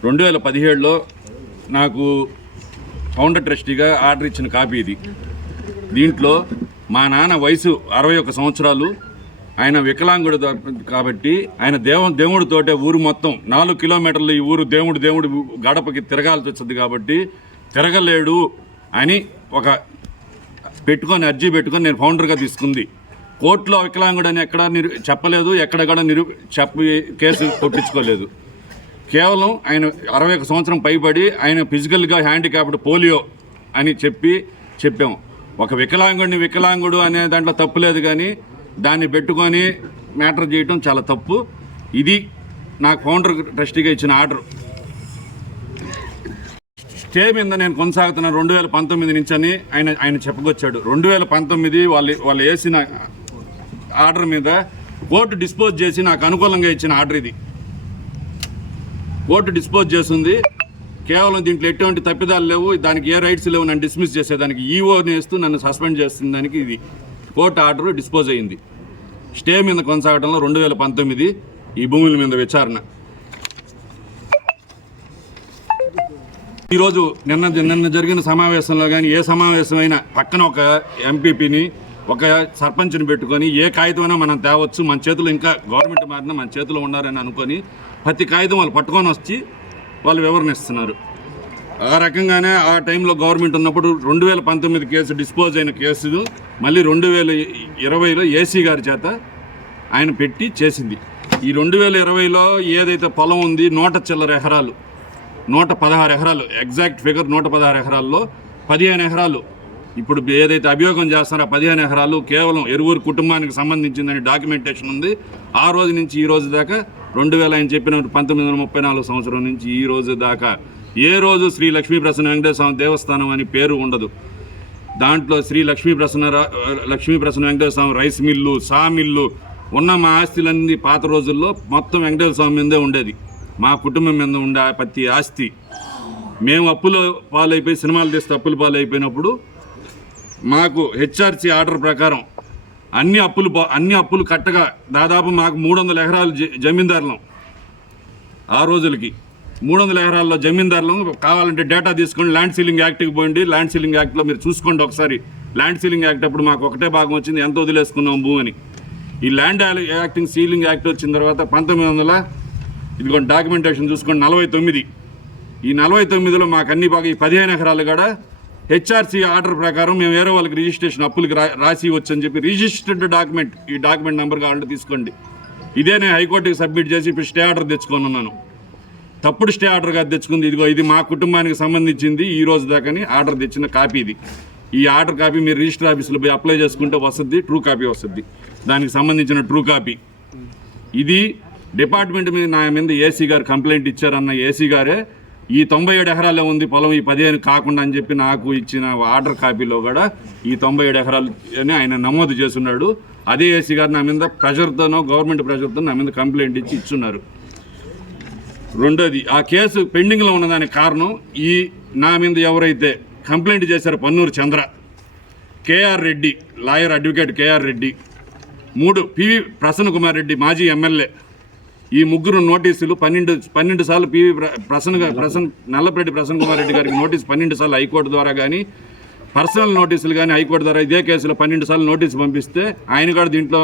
2017లో నాకు ఫౌండర్ ట్రస్టీగా ఆర్డర్ ఇచ్చిన కాపీ ఇది. దీంట్లో మా నాన్న వయసు 61 సంవత్సరాలు, ఆయన వికలాంగుడు కాబట్టి ఆయన దేవుడితోటే ఊరు మొత్తం 4 కిలోమీటర్లు ఈ ఊరు దేవుడు గడపకి తిరగాల్సి వచ్చింది కాబట్టి తిరగలేడు అని ఒక అర్జీ పెట్టుకొని నేను ఫౌండర్గా తీసుకుంది. కోర్టులో వికలాంగుడు అని ఎక్కడ చెప్పలేదు, ఎక్కడ కూడా కేసు కొట్టించుకోలేదు. కేవలం ఆయన 61 సంవత్సరం పైబడి ఆయన ఫిజికల్గా హ్యాండిక్యాప్డ్ పోలియో అని చెప్పాము. ఒక వికలాంగుడు అనే దాంట్లో తప్పు లేదు, కానీ దాన్ని పెట్టుకొని మ్యాటర్ చేయటం చాలా తప్పు. ఇది నాకు ఫౌండర్ ట్రస్టీగా ఇచ్చిన ఆర్డర్. స్టే మీద నేను కొనసాగుతున్న 2019 నుంచి అని ఆయన చెప్పుకొచ్చాడు. 2019 వాళ్ళు వేసిన ఆర్డర్ మీద కోర్టు డిస్పోజ్ చేసి నాకు అనుకూలంగా ఇచ్చిన ఆర్డర్ ఇది. కోర్టు డిస్పోజ్ చేస్తుంది, కేవలం దీంట్లో ఎటువంటి తప్పిదాలు లేవు, దానికి ఏ రైట్స్ లేవు, నన్ను డిస్మిస్ చేసేదానికి ఈఓని వేస్తూ నన్ను సస్పెండ్ చేస్తున్న దానికి ఇది కోర్టు ఆర్డర్ డిస్పోజ్ అయ్యింది. స్టే మీద కొనసాగడంలో 2019 ఈ భూముల మీద విచారణ. ఈరోజు నిన్న జరిగిన సమావేశంలో కానీ ఏ సమావేశమైనా పక్కన ఒక ఎంపీపీని ఒక సర్పంచ్ని పెట్టుకొని ఏ కాగితమైనా మనం తేవచ్చు, మన చేతిలో ఇంకా గవర్నమెంట్ మారినా మన చేతిలో ఉన్నారని అనుకొని ప్రతి కాగితం వాళ్ళు పట్టుకొని వచ్చి వాళ్ళు వివరణ ఇస్తున్నారు. ఆ రకంగానే ఆ టైంలో గవర్నమెంట్ ఉన్నప్పుడు 2019 కేసు డిస్పోజ్ అయిన కేసు మళ్ళీ 2020లో ఏసీ గారి చేత ఆయన పెట్టి చేసింది. ఈ 2020లో ఏదైతే పొలం ఉంది 100 చిల్లర ఎకరాలు, 116 ఎకరాలు, ఎగ్జాక్ట్ ఫిగర్ 116 ఎకరాల్లో 15 ఎకరాలు ఇప్పుడు ఏదైతే అభియోగం చేస్తారో 15 ఎకరాలు కేవలం ఎరువురు కుటుంబానికి సంబంధించిందని డాక్యుమెంటేషన్ ఉంది. ఆ రోజు నుంచి ఈ రోజు దాకా 2000 ఆయన చెప్పినట్టు 1934 సంవత్సరం నుంచి ఈ రోజు దాకా ఏ రోజు శ్రీ లక్ష్మీ ప్రసన్న వెంకటేశ్వర స్వామి దేవస్థానం అని పేరు ఉండదు. దాంట్లో శ్రీ లక్ష్మీ ప్రసన్న వెంకటేశ్వర స్వామి రైస్ మిల్లు, సా మిల్లు ఉన్న మా ఆస్తులన్నీ పాత రోజుల్లో మొత్తం వెంకటేశ్వర స్వామి మీదే ఉండేది. మా కుటుంబం మీద ఉండే ప్రతి ఆస్తి మేము అప్పులు పాలైపోయి సినిమాలు తీస్తే అప్పులు పాలైపోయినప్పుడు మాకు హెచ్ఆర్సీ ఆర్డర్ ప్రకారం అన్ని అప్పులు కట్టగా దాదాపు మాకు 300 ఎకరాలు జమీందారులం. ఆ రోజులకి 300 ఎకరాల్లో జమీందారులం. కావాలంటే డేటా తీసుకొని ల్యాండ్ సీలింగ్ యాక్ట్కి పోయింది. ల్యాండ్ సీలింగ్ యాక్ట్లో మీరు చూసుకోండి ఒకసారి. ల్యాండ్ సీలింగ్ యాక్ట్ అప్పుడు మాకు ఒకటే భాగం వచ్చింది, ఎంత వదిలేసుకున్నాం భూమిని. ఈ ల్యాండ్ సీలింగ్ యాక్ట్ వచ్చిన తర్వాత 1900 ఇదిగోండి డాక్యుమెంటేషన్ చూసుకోండి 49. ఈ 49లో మాకు అన్ని బాగా ఈ 15 ఎకరాలు కూడా హెచ్ఆర్సీ ఆర్డర్ ప్రకారం మేము వేరే వాళ్ళకి రిజిస్ట్రేషన్ అప్పులకి రాసి వచ్చని చెప్పి రిజిస్టర్డ్ డాక్యుమెంట్, ఈ డాక్యుమెంట్ నెంబర్ కావాలంటే తీసుకోండి. ఇదే నేను హైకోర్టుకి సబ్మిట్ చేసి ఇప్పుడు స్టే ఆర్డర్ తెచ్చుకొని ఉన్నాను. తప్పుడు స్టే ఆర్డర్గా తెచ్చుకుంది. ఇదిగో ఇది మా కుటుంబానికి సంబంధించింది ఈ రోజు దాకాని ఆర్డర్ తెచ్చిన కాపీ ఇది. ఈ ఆర్డర్ కాపీ మీరు రిజిస్టర్ ఆఫీసులో పోయి అప్లై చేసుకుంటే వస్తుంది, ట్రూ కాపీ వస్తుంది, దానికి సంబంధించిన ట్రూ కాపీ ఇది. డిపార్ట్మెంట్ మీద నా మీద ఏసీ గారు కంప్లైంట్ ఇచ్చారన్న ఏసీ గారే ఈ 97 ఎకరాలే ఉంది పొలం, ఈ 15 కాకుండా అని చెప్పి నాకు ఇచ్చిన ఆర్డర్ కాపీలో కూడా ఈ 97 ఎకరాలు అని ఆయన నమోదు చేస్తున్నాడు. అదే ఏసీ గారు నా మీద ప్రెషర్తోనో గవర్నమెంట్ ప్రెషర్తో నా మీద కంప్లైంట్ ఇచ్చున్నారు. రెండోది, ఆ కేసు పెండింగ్లో ఉన్నదానికి కారణం ఈ నా మీద ఎవరైతే కంప్లైంట్ చేశారో Pannuru Chandra, KR Reddy lawyer advocate KR Reddy, 3 PV Prasanna Kumar Reddy మాజీ ఎమ్మెల్యే, ఈ ముగ్గురు నోటీసులు 12 సార్లు పివి నల్లపరెడ్డి ప్రసన్న కుమార్ రెడ్డి గారికి నోటీసు 12 సార్లు హైకోర్టు ద్వారా కానీ పర్సనల్ నోటీసులు కానీ హైకోర్టు ద్వారా ఇదే కేసులో 12 సార్లు నోటీసు పంపిస్తే ఆయన కూడా దీంట్లో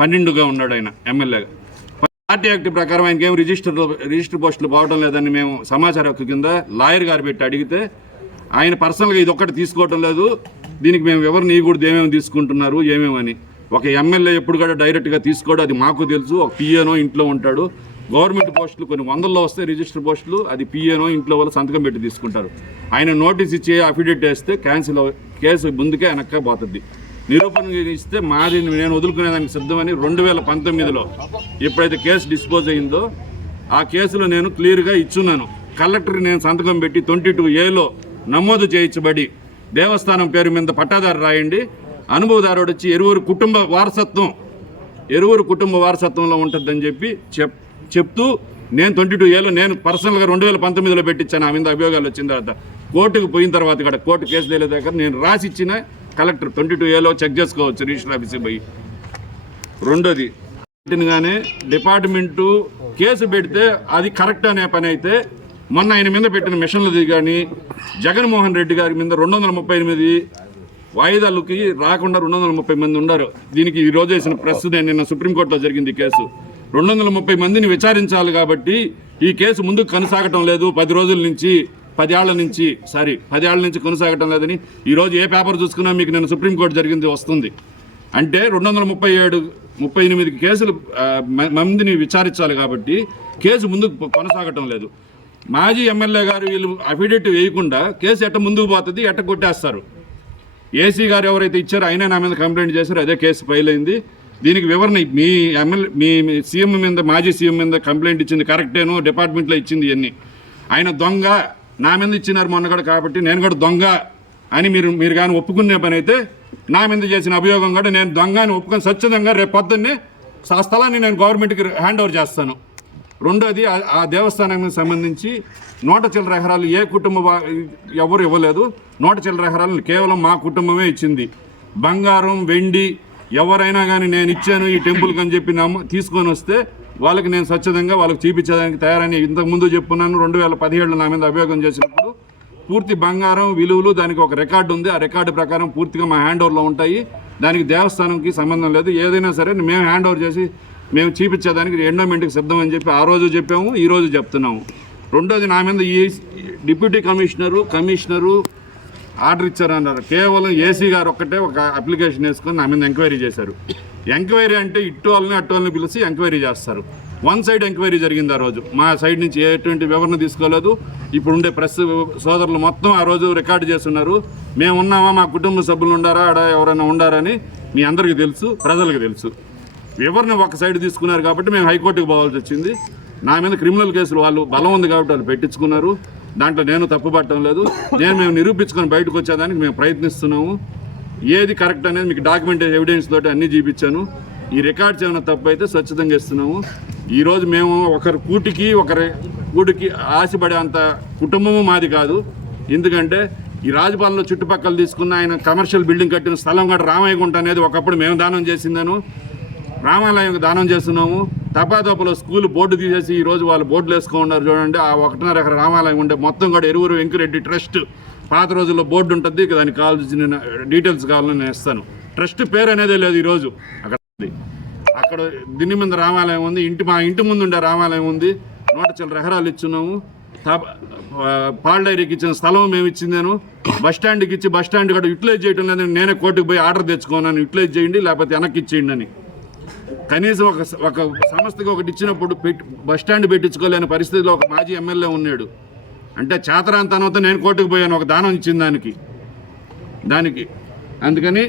12గా ఉన్నాడు ఆయన ఎమ్మెల్యేగా. పార్టీ యాక్ట్ ప్రకారం ఆయనకి ఏం రిజిస్టర్ పోస్టులు పోవడం లేదని మేము సమాచార హక్కు కింద లాయర్ గారు పెట్టి అడిగితే ఆయన పర్సనల్గా ఇది ఒక్కటి తీసుకోవటం లేదు, దీనికి మేము ఎవరిని కూడా ఏమేమి తీసుకుంటున్నారు ఏమేమని. ఒక ఎమ్మెల్యే ఎప్పుడు కూడా డైరెక్ట్గా తీసుకోవడం అది మాకు తెలుసు. ఒక పిఏనో ఇంట్లో ఉంటాడు. గవర్నమెంట్ పోస్టులు కొన్ని వందల్లో వస్తే రిజిస్టర్ పోస్టులు, అది పిఏనో ఇంట్లో వాళ్ళు సంతకం పెట్టి తీసుకుంటారు. ఆయన నోటీస్ ఇచ్చి అఫిడవిట్ వేస్తే క్యాన్సిల్ కేసు ముందుకే వెనక్కే పోతుంది. నిరూపణ ఇస్తే మాది నేను వదులుకునేదానికి సిద్ధమని 2019లో ఎప్పుడైతే కేసు డిస్పోజ్ అయిందో ఆ కేసులో నేను క్లియర్గా ఇచ్చున్నాను. కలెక్టర్కి నేను సంతకం పెట్టి 22A నమోదు చేయించబడి దేవస్థానం పేరు మీద పట్టాదారు రాయండి, అనుభవదారుడు వచ్చి ఎరువురు కుటుంబ వారసత్వంలో ఉంటుందని చెప్తూ నేను 22A నేను పర్సనల్గా 2019లో పెట్టించాను. ఆ మీద అభియోగాలు వచ్చిన తర్వాత కోర్టుకు పోయిన తర్వాత కూడా కోర్టు కేసు తెలియదాకా నేను రాసి ఇచ్చిన కలెక్టర్ 22A చెక్ చేసుకోవచ్చు రిజిస్టర్ ఆఫీస్కి పోయి. రెండోది కానీ డిపార్ట్మెంటు కేసు పెడితే అది కరెక్ట్ అనే పని అయితే మొన్న ఆయన మీద పెట్టిన మిషన్లది కానీ జగన్మోహన్ రెడ్డి గారి మీద 238 వాయిదాలకి రాకుండా 230 మంది ఉన్నారు. దీనికి ఈరోజు వేసిన ప్రెస్ నిన్న సుప్రీంకోర్టులో జరిగింది కేసు. 230 మందిని విచారించాలి కాబట్టి ఈ కేసు ముందుకు కొనసాగటం లేదు. 10 ఏళ్ల నుంచి కొనసాగటం లేదని ఈరోజు ఏ పేపర్ చూసుకున్నా మీకు నేను సుప్రీంకోర్టు జరిగింది వస్తుంది. అంటే 238 కేసులు మందిని విచారించాలి కాబట్టి కేసు ముందుకు కొనసాగటం లేదు. మాజీ ఎమ్మెల్యే గారు వీళ్ళు అఫిడవిట్ వేయకుండా కేసు ఎట్ట ముందుకు పోతుంది, ఎట్ట కొట్టేస్తారు. ఏసీ గారు ఎవరైతే ఇచ్చారో అయినా నా మీద కంప్లైంట్ చేశారు, అదే కేసు ఫైల్ అయింది. దీనికి వివరణ మీ సీఎం మీద మాజీ సీఎం మీద కంప్లైంట్ ఇచ్చింది కరెక్టేనో, డిపార్ట్మెంట్లో ఇచ్చింది ఇవన్నీ. ఆయన దొంగ నా మీద ఇచ్చినారు మొన్న కూడా, కాబట్టి నేను కూడా దొంగ అని మీరు కానీ ఒప్పుకునే పని అయితే నా మీద చేసిన అభియోగం కూడా నేను దొంగ అని ఒప్పుకొని స్వచ్ఛందంగా రేపు పొద్దున్నే ఆ స్థలాన్ని నేను గవర్నమెంట్కి హ్యాండ్ ఓవర్ చేస్తాను. రెండోది ఆ దేవస్థానానికి సంబంధించి 100 చిల్లర ఎకరాలు ఏ కుటుంబం ఎవరు ఇవ్వలేదు. 100 చిల్లర ఎకరాలను కేవలం మా కుటుంబమే ఇచ్చింది. బంగారం వెండి ఎవరైనా కానీ నేను ఇచ్చాను ఈ టెంపుల్కి అని చెప్పి తీసుకొని వస్తే వాళ్ళకి నేను స్వచ్ఛందంగా వాళ్ళకి చూపించడానికి తయారని ఇంతకుముందు చెప్పున్నాను. 2017లో నా మీద అభియోగం చేసినప్పుడు పూర్తి బంగారం విలువలు దానికి ఒక రికార్డు ఉంది. ఆ రికార్డు ప్రకారం పూర్తిగా మా హ్యాండ్ ఓవర్లో ఉంటాయి. దానికి దేవస్థానంకి సంబంధం లేదు. ఏదైనా సరే మేము హ్యాండ్ ఓవర్ చేసి మేము చూపించేదానికి ఎండోమెంట్కి సిద్ధం అని చెప్పి ఆ రోజు చెప్పాము, ఈ రోజు చెప్తున్నాము. రెండోది నా మీద ఈ డిప్యూటీ కమిషనరు ఆర్డర్ ఇచ్చారన్నారు. కేవలం ఏసీ గారు ఒక్కటే ఒక అప్లికేషన్ వేసుకొని నా మీద ఎంక్వైరీ చేశారు. ఎంక్వైరీ అంటే ఇటు వాళ్ళని పిలిచి ఎంక్వైరీ చేస్తారు. వన్ సైడ్ ఎంక్వైరీ జరిగింది ఆ రోజు. మా సైడ్ నుంచి ఎటువంటి వివరణ తీసుకోలేదు. ఇప్పుడు ఉండే ప్రెస్ సోదరులు మొత్తం ఆ రోజు రికార్డు చేస్తున్నారు. మేము ఉన్నామా, మా కుటుంబ సభ్యులు ఉండారా, ఆడ ఎవరైనా ఉండారని మీ అందరికీ తెలుసు, ప్రజలకు తెలుసు. వివరణ ఒక సైడ్ తీసుకున్నారు కాబట్టి మేము హైకోర్టుకు పోవాల్సి వచ్చింది. నా మీద క్రిమినల్ కేసులు వాళ్ళు బలం ఉంది కాబట్టి వాళ్ళు పెట్టించుకున్నారు. దాంట్లో నేను తప్పుపట్టడం లేదు. మేము నిరూపించుకొని బయటకు వచ్చేదానికి మేము ప్రయత్నిస్తున్నాము. ఏది కరెక్ట్ అనేది మీకు డాక్యుమెంట్ ఎవిడెన్స్ తోటి అన్నీ చూపించాను. ఈ రికార్డ్స్ ఏమైనా తప్పు అయితే స్వచ్ఛతంగా ఇస్తున్నాము. ఈరోజు మేము ఒకరి కూటికి ఆశపడే అంత కుటుంబము మాది కాదు. ఎందుకంటే ఈ రాజపాలెంలో చుట్టుపక్కల తీసుకున్న ఆయన కమర్షియల్ బిల్డింగ్ కట్టిన స్థలం కూడా రామయ్యగుంట అనేది ఒకప్పుడు మేము దానం చేసిందను రామాలయం దానం చేస్తున్నాము. తపాతోపలో స్కూల్ బోర్డు తీసేసి ఈరోజు వాళ్ళు బోర్డులు వేసుకున్నారు చూడండి. ఆ 1.5 ఎకరా రామాలయం ఉండే మొత్తం కూడా ఎరువురు వెంకరెడ్డి ట్రస్ట్ పాత రోజుల్లో బోర్డు ఉంటుంది. దానికి కావాల్సిన డీటెయిల్స్ కావాలని నేను ఇస్తాను. ట్రస్ట్ పేరు అనేది లేదు ఈరోజు. అక్కడ దీని మీద రామాలయం ఉంది. మా ఇంటి ముందు ఉండే రామాలయం ఉంది. 100 చిల్లర ఎకరాలు ఇచ్చున్నాము. పాల్ డైరీకి ఇచ్చిన స్థలం మేము ఇచ్చిందేను. బస్టాండ్కి ఇచ్చి బస్టాండ్ కూడా యూటిలైజ్ చేయడం లేదు. నేనే కోర్టుకు పోయి ఆర్డర్ తెచ్చుకున్నాను, యూటిలైజ్ చేయండి లేకపోతే వెనక్కి ఇచ్చేయండి అని. కనీసం ఒక సంస్థకి ఒకటి ఇచ్చినప్పుడు బస్టాండ్ పెట్టించుకోలేని పరిస్థితిలో ఒక మాజీ ఎమ్మెల్యే ఉన్నాడు. అంటే చేతరాంతనంతో నేను కోర్టుకు పోయాను ఒక దానం ఇచ్చిన దానికి. అందుకని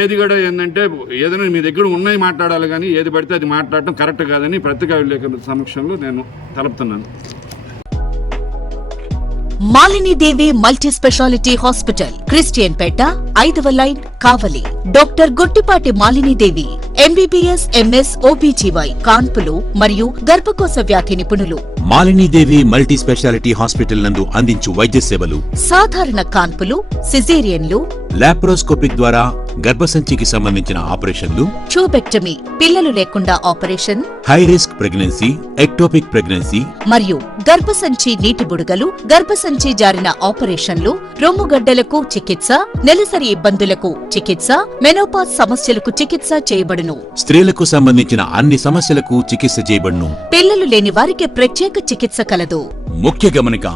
ఏది కూడా ఏంటంటే ఏదైనా మీ దగ్గర ఉన్నాయి మాట్లాడాలి, కానీ ఏది పడితే అది మాట్లాడటం కరెక్ట్ కాదని పత్రికా విలేకరుల సమక్షంలో నేను తెలుపుతున్నాను. Malinidevi multi speciality hospital, Christian Peta, 5వ line, Kavali. Doctor Gottipati Malinidevi, MBBS, MS, OBGY, కాన్పులు మరియు గర్భకోశ వ్యాధి నిపుణులు. మాలినీదేవి మల్టీ స్పెషాలిటీ హాస్పిటల్ నందు అందించు వైద్య సేవలు: సాధారణ కాన్పులు, సిజేరియన్లు, లాప్రోస్కోపిక్ ద్వారా గర్భసంచికి సంబంధించిన ఆపరేషన్లు, ట్యూబెక్టమీ పిల్లలు లేకుండా operation, high risk pregnancy, ectopic pregnancy, మరియు గర్భసంచి నీటి బుడగలు, గర్భసంచి జారిన ఆపరేషన్లు, రొమ్ముగడ్డలకు చికిత్స, నెలసరి ఇబ్బందులకు చికిత్స, మెనోపాజ్ సమస్యలకు చికిత్స చేయబడును. స్త్రీలకు సంబంధించిన అన్ని సమస్యలకు చికిత్స చేయబడును. పిల్లలు లేని వారికి ప్రత్యేక చికిత్స కలదు. ముఖ్య గమనిక,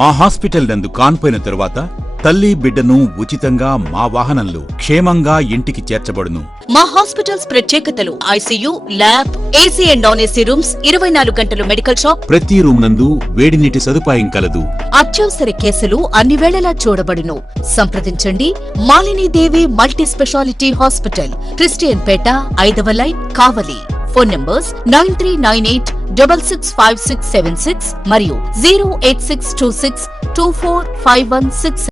మా హాస్పిటల్ నందు కాన్పోయిన తరువాత తల్లి బిడ్డను ఉచితంగా మా వాహనంలో క్షేమంగా ఇంటికి చేర్చబడును. మా హాస్పిటల్స్ ప్రత్యేకతలు: ICU, lab, AC and non AC rooms, 24 గంటలు మెడికల్ షాప్, ప్రతి రూమ్ నందు వేడి నీటి సదుపాయం కలదు. అత్యవసర కేసులు అన్ని వేళలా చూడబడును. సంప్రదించండి Malinidevi multi speciality hospital, Christian Peta, 5వ లైన్, కావలి. ఫోన్ నంబర్స్ 9398665676 మరియు 08626245166.